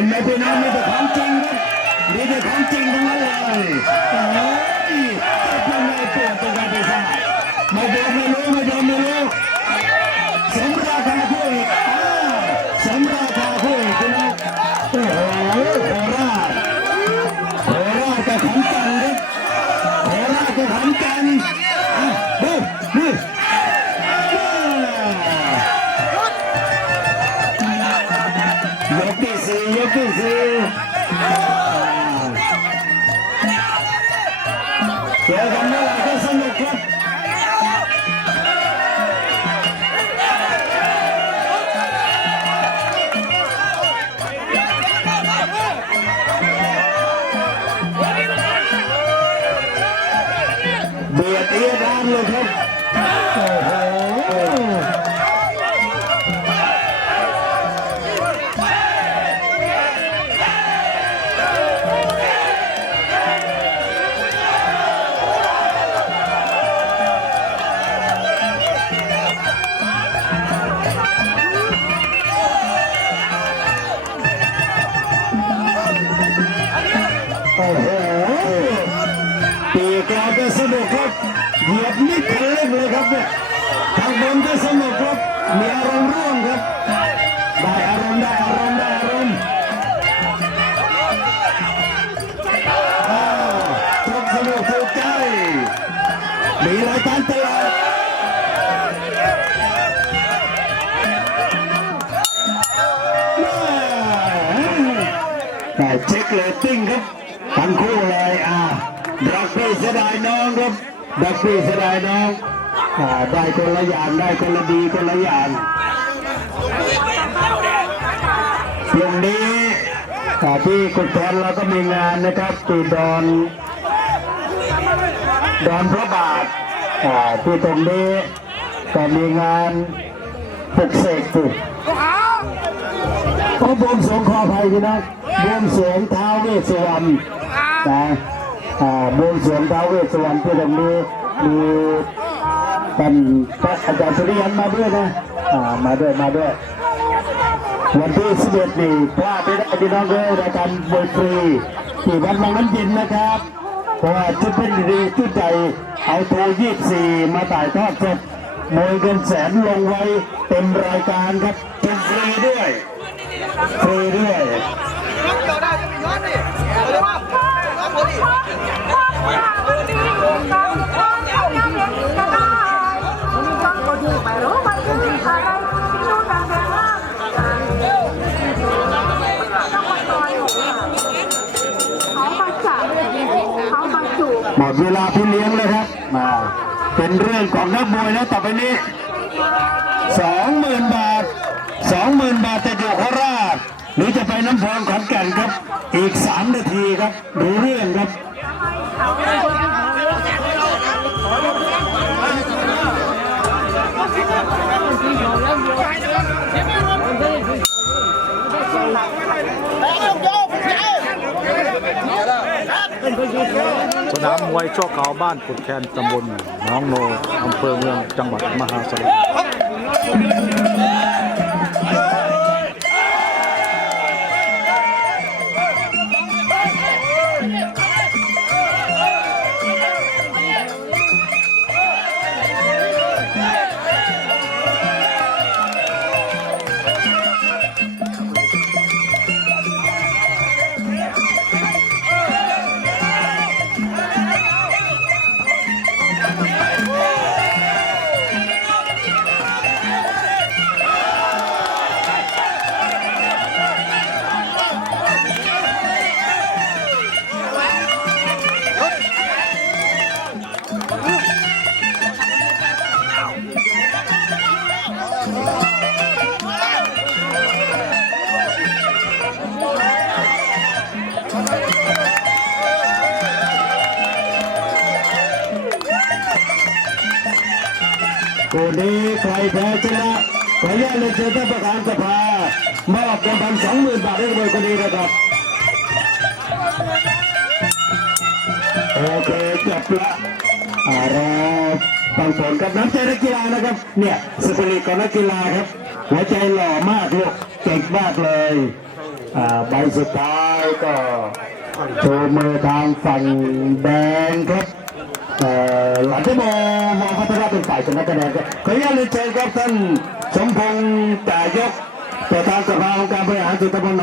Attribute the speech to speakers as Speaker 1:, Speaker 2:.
Speaker 1: ็นไหมพี่น้องมีแต่ของจริงครับมีแต่ของจริงทั้งนั้นเลยโอ้ยเจ็บยังไงปวดตรงไหนไปซะไม่ยอมไม่รู้ไม่ยอมไม่รู้สมราคาผู้อีกสมราคาผู้อีกพี่น้องโอ้โหโคราชโคราชกับขอนแก่นครับโคราชกับขอนแก่นดูดูยกที่ สี่ยกที่สี่อ่าเจอกันเมื่อ ทางบนก็สนุกครับมีอารมณ์ร่วมครับ ได้อารมณ์ได้อารมณ์ได้อารมณ์อ้าวทุกสนุกถูกใจมีรายการตลอดแต่เช็คเลตติ้งครับทั้งคู่เลยอ่าดักพี่เสียดายน้องครับดักพี่เสียดายน้อง ได้คนละอย่างได้คนละดีคนละอย่างพรุ่งนี้ที่กุฎแทนเราก็มีงานนะครับที่ดอนดอนพระบาทที่ตรงนี้ก็มีงานปลุกเสกปลุกพระบวงสรวงขออภัยพี่น้องบวงสรวงท้าวเวสสุวรรณนะบวงสรวงท้าวเวสสุวรรณที่ตรงนี้มี ท่านพระอาจารย์สุริยันมาด้วยนะมาด้วยมาด้วย วันที่11นี่พลาดไม่ได้พี่น้องเลยรายการบวยฟรีที่วัดบางน้ำเย็นนะครับเพราะว่าชุดเป็นดีชุดใจเอาโทร24 มาถ่ายทอดสดมวยเงินแสนลงไว้เต็มรายการครับชมฟรีด้วยฟรีด้วย หมดเวลาพี่เลี้ยงเลยครับมาเป็นเรื่องของนักมวยแล้วต่อไปนี้สองหมื่นบาทสองหมื่นบาทจะอยู่โคราชหรือจะไปน้ำพองขอนแก่นครับ อีกสามนาทีครับดูเรื่องครับ
Speaker 2: มวยช่อขาวบ้านปุดแคนตำบลหน้องโนอำเภอเมืองจังหวัดมหาสารคาม
Speaker 1: คู่นี้ใครแพ้ชนะขออนุญาตเลยเชิญท่านประธานสภามอบเงินพันสองหมื่นบาทให้กับมวยคนนี้นะครับโอเคจบละอารอฟังผลกับน้ำใจนักกีฬานะครับ เนี่ยสปิริตของนักกีฬาครับ หัวใจหล่อมากลูกเก่งมากเลยอ่าใบสุดท้ายก็โชว์มือทางฝั่งแดงครับเออหลังที่มอง เป็นฝ่ายชนะคะแนนครับขออนุญาตเรียนเชิญครับท่านสมพงษ์จ่ายกประธานสภาองค์การบริหารส่วนตำบล